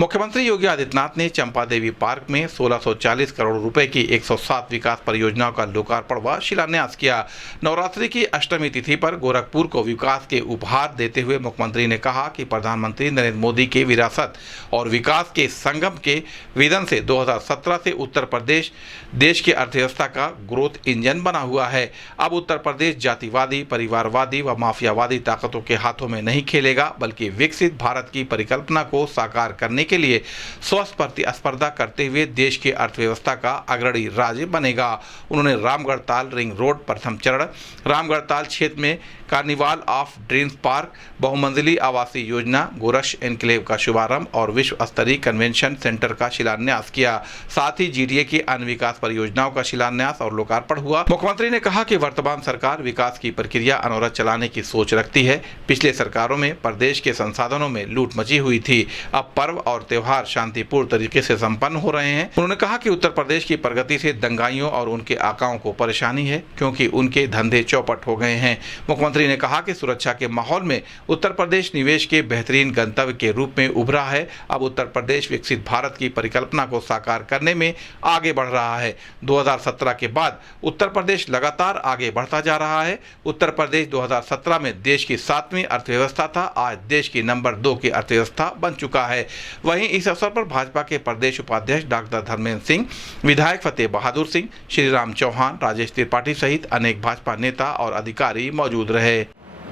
मुख्यमंत्री योगी आदित्यनाथ ने चंपा देवी पार्क में 1640 करोड़ रुपए की 107 विकास परियोजनाओं का लोकार्पण व शिलान्यास किया। नवरात्रि की अष्टमी तिथि पर गोरखपुर को विकास के उपहार देते हुए मुख्यमंत्री ने कहा कि प्रधानमंत्री नरेंद्र मोदी के विरासत और विकास के संगम के विजन से 2017 से उत्तर प्रदेश देश की अर्थव्यवस्था का ग्रोथ इंजन बना हुआ है। अब उत्तर प्रदेश जातिवादी, परिवारवादी व माफियावादी ताकतों के हाथों में नहीं खेलेगा, बल्कि विकसित भारत की परिकल्पना को साकार करने के लिए स्वस्थ प्रतिस्पर्धा करते हुए देश की अर्थव्यवस्था का अग्रणी राज्य बनेगा। उन्होंने रामगढ़ ताल रिंग रोड प्रथम चरण, रामगढ़ ताल क्षेत्र में कार्निवाल ऑफ ड्रीम्स पार्क, बहुमंजिली आवासीय योजना, गोरक्ष एनक्लेव का शुभारंभ और विश्व स्तरीय कन्वेंशन सेंटर का शिलान्यास किया। साथ ही जीडीए की अन्य विकास परियोजनाओं का शिलान्यास और लोकार्पण हुआ। मुख्यमंत्री ने कहा कि वर्तमान सरकार विकास की प्रक्रिया अनवरत चलाने की सोच रखती है। पिछले सरकारों में प्रदेश के संसाधनों में लूट मची हुई थी। अब पर्व और त्योहार शांतिपूर्ण तरीके से संपन्न हो रहे हैं। उन्होंने कहा कि उत्तर प्रदेश की प्रगति से दंगाइयों और उनके आकाओं को परेशानी है, क्योंकि उनके धंधे चौपट हो गए हैं। मुख्यमंत्री ने कहा कि सुरक्षा के माहौल में उत्तर प्रदेश निवेश के बेहतरीन गंतव्य के रूप में उभरा है। अब उत्तर प्रदेश विकसित भारत की परिकल्पना को साकार करने में आगे बढ़ रहा है। 2017 के बाद उत्तर प्रदेश लगातार आगे बढ़ता जा रहा है। उत्तर प्रदेश 2017 में देश की 7वीं अर्थव्यवस्था था, आज देश की नंबर 2 की अर्थव्यवस्था बन चुका है। वहीं इस अवसर पर भाजपा के प्रदेश उपाध्यक्ष डॉक्टर धर्मेंद्र सिंह, विधायक फतेह बहादुर सिंह, श्रीराम चौहान, राजेश त्रिपाठी सहित अनेक भाजपा नेता और अधिकारी मौजूद रहे।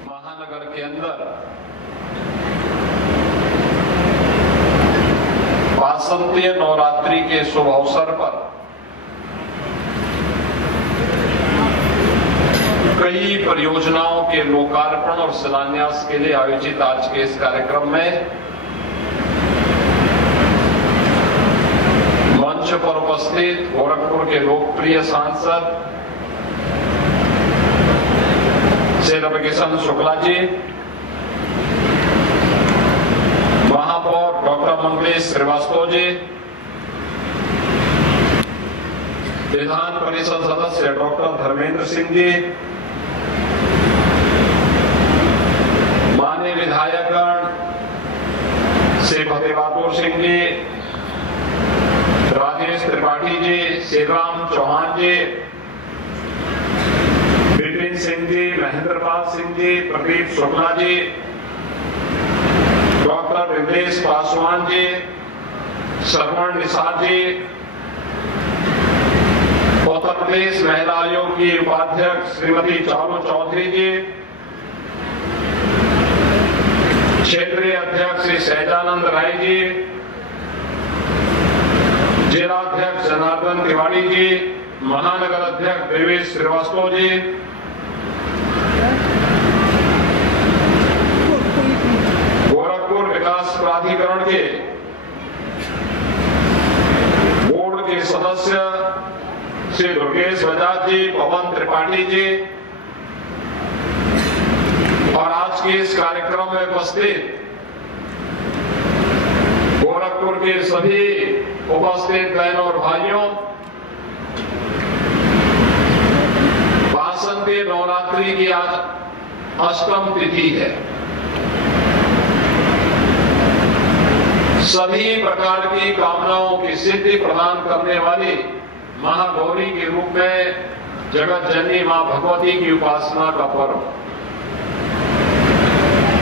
महानगर के अंदर वासंतीय नवरात्रि के शुभ अवसर पर कई परियोजनाओं के लोकार्पण और शिलान्यास के लिए आयोजित आज के इस कार्यक्रम में मंच पर उपस्थित गोरखपुर के लोकप्रिय सांसद श्री रविकिशन शुक्ला जी, महापौर डॉक्टर मंगलेश श्रीवास्तव जी, विधान परिषद सदस्य डॉक्टर धर्मेंद्र सिंह जी, माननीय विधायकगण श्री फतेह बहादुर सिंह जी, राजेश त्रिपाठी जी, श्रीराम चौहान जी, विपिन सिंह जी, महेंद्रपाल सिंह जी, प्रदीप शुक्ला जी, डॉक्टर विदेश पासवान जी, श्रवण निषाद जी, उत्तर प्रदेश महिला आयोग की उपाध्यक्ष श्रीमती चारू चौधरी जी, क्षेत्रीय अध्यक्ष श्री सहजानंद राय जी, जिलाध्यक्ष जनार्दन तिवारी जी, महानगर अध्यक्ष देवेश श्रीवास्तव जी, गोरखपुर विकास प्राधिकरण के बोर्ड के सदस्य श्री दुर्गेश बजाज जी, पवन त्रिपाठी जी और आज के इस कार्यक्रम में उपस्थित गोरखपुर के सभी उपस्थित बहनों और भाइयों, वासंती नवरात्रि की आज अष्टम तिथि है। सभी प्रकार की कामनाओं की सिद्धि प्रदान करने वाली महागौरी के रूप में जगत जननी मां भगवती की उपासना का पर्व,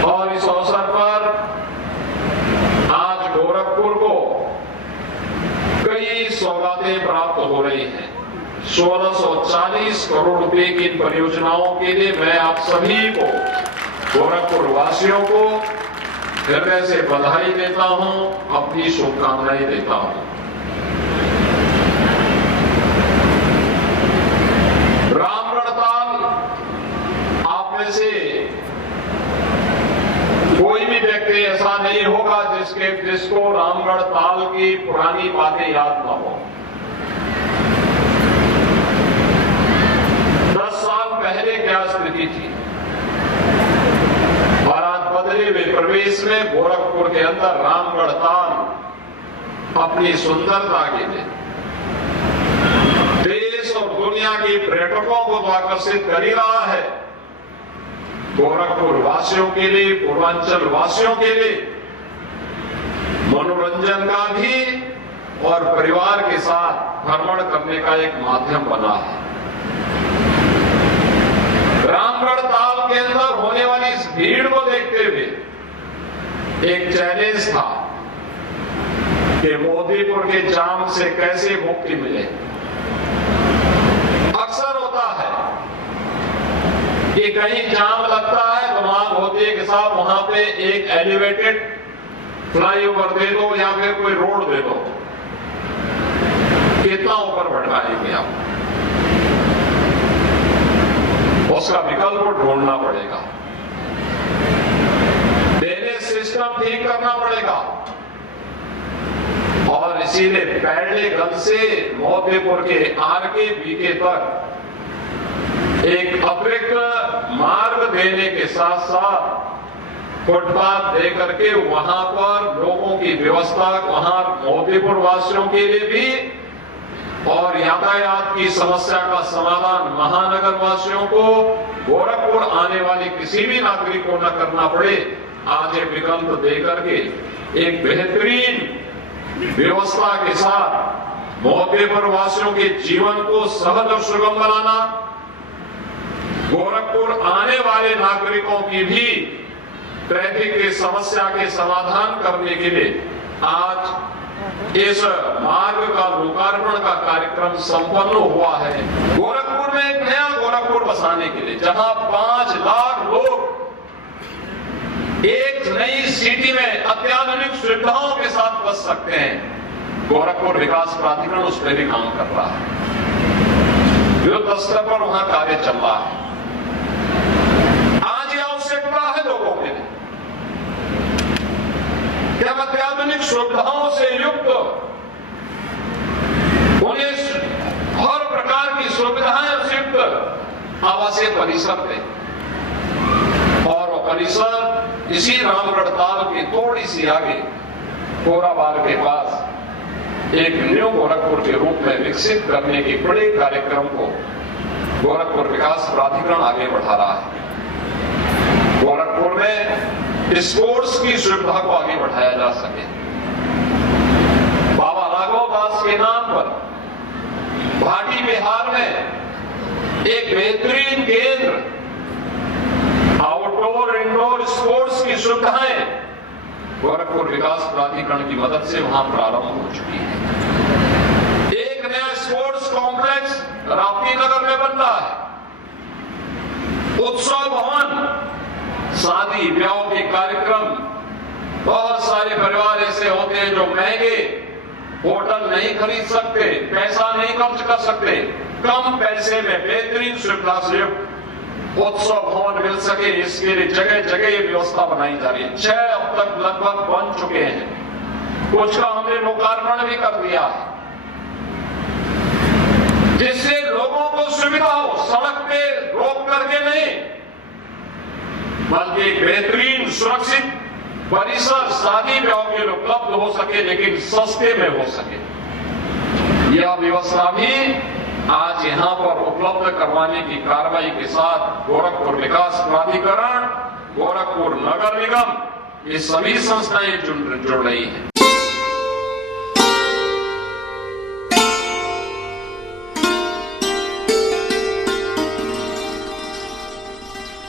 और इस अवसर पर आज गोरखपुर को कई सौगातें प्राप्त हो रही हैं। 1640 करोड़ रुपए की इन परियोजनाओं के लिए मैं आप सभी को, गोरखपुर वासियों को हृदय से बधाई देता हूं, अपनी शुभकामनाएं देता हूं। रामगढ़ ताल, आप में से कोई भी व्यक्ति ऐसा नहीं होगा जिसको रामगढ़ ताल की पुरानी बातें याद न हो। 10 साल पहले क्या स्थिति थी और आज बदले हुए प्रवेश में गोरखपुर के अंदर रामगढ़ ताल अपनी सुंदरता के लिए देश और दुनिया के पर्यटकों को तो आकर्षित कर ही रहा है। गोरखपुर वासियों के लिए, पूर्वांचल वासियों के लिए मनोरंजन का भी और परिवार के साथ भ्रमण करने का एक माध्यम बना है। रामगढ़ ताल के अंदर होने वाली इस भीड़ को देखते हुए एक चैलेंज था कि मोदीपुर के जाम से कैसे मुक्ति मिले। अक्सर होता है कि कहीं जाम लगता है तो मांग होती है कि साहब वहां पे एक एलिवेटेड फ्लाईओवर दे दो या फिर कोई रोड दे दो। कितना ऊपर बढ़ाएंगे आप? उसका विकल्प ढूंढना पड़ेगा, ड्रेनेज सिस्टम ठीक करना पड़ेगा और इसीलिए पैरलेगंज से मोतीपुर के आरके बीके तक एक अतिरिक्त मार्ग देने के साथ साथ फुटपाथ दे करके वहां पर लोगों की व्यवस्था, वहां मोतीपुर वासियों के लिए भी और यातायात की समस्या का समाधान महानगर वासियों को, गोरखपुर आने वाले किसी भी नागरिक को न करना पड़े, आज एक विकल्प दे करके एक बेहतरीन व्यवस्था के साथ मोतीपुर वासियों के जीवन को सहज और सुगम बनाना, गोरखपुर आने वाले नागरिकों की भी ट्रैफिक की समस्या के समाधान करने के लिए आज इस मार्ग का लोकार्पण का कार्यक्रम संपन्न हुआ है। गोरखपुर में एक नया गोरखपुर बसाने के लिए जहां 5 लाख लोग एक नई सिटी में अत्याधुनिक सुविधाओं के साथ बस सकते हैं, गोरखपुर विकास प्राधिकरण उस पर भी काम कर रहा है। युद्ध स्तर पर वहां कार्य चल रहा है। आज यह आवश्यकता है लोगों के लिए कि हम अत्याधुनिक सुविधाओं से युक्त उन्हें हर प्रकार की सुविधाएं से युक्त आवासीय परिसर थे और वो परिसर इसी रामगढ़ ताल की थोड़ी सी आगे कोराबार के पास एक न्यू गोरखपुर के रूप में विकसित करने के बड़े कार्यक्रम को गोरखपुर विकास प्राधिकरण आगे बढ़ा रहा है। गोरखपुर में स्पोर्ट्स की सुविधा को आगे बढ़ाया जा सके। बाबा राघव दास के नाम पर भाटी बिहार में एक बेहतरीन केंद्र आउटडोर इंडोर स्पोर्ट्स की सुविधाएं गोरखपुर विकास प्राधिकरण की मदद से वहां प्रारंभ हो चुकी है। एक नया स्पोर्ट्स कॉम्प्लेक्स राप्ती नगर में बन रहा है। उत्सव भवन, शादी ब्याह के कार्यक्रम, बहुत सारे परिवार ऐसे होते हैं जो महंगे होटल नहीं खरीद सकते, पैसा नहीं खर्च कर सकते, कम पैसे में बेहतरीन सुविधा से उत्सव भवन मिल सके, इसके लिए जगह जगह ये व्यवस्था बनाई जा रही है। 6 अब तक लगभग बन चुके हैं, कुछ का हमने लोकार्पण भी कर दिया है, जिससे लोगों को सुविधा हो, सड़क पे रोक करके नहीं बल्कि एक बेहतरीन सुरक्षित परिसर शादी ब्याह के लिए उपलब्ध हो सके, लेकिन सस्ते में हो सके। यह व्यवस्था भी आज यहां पर उपलब्ध करवाने की कार्रवाई के साथ गोरखपुर विकास प्राधिकरण, गोरखपुर नगर निगम, ये सभी संस्थाएं जुड़ रही हैं।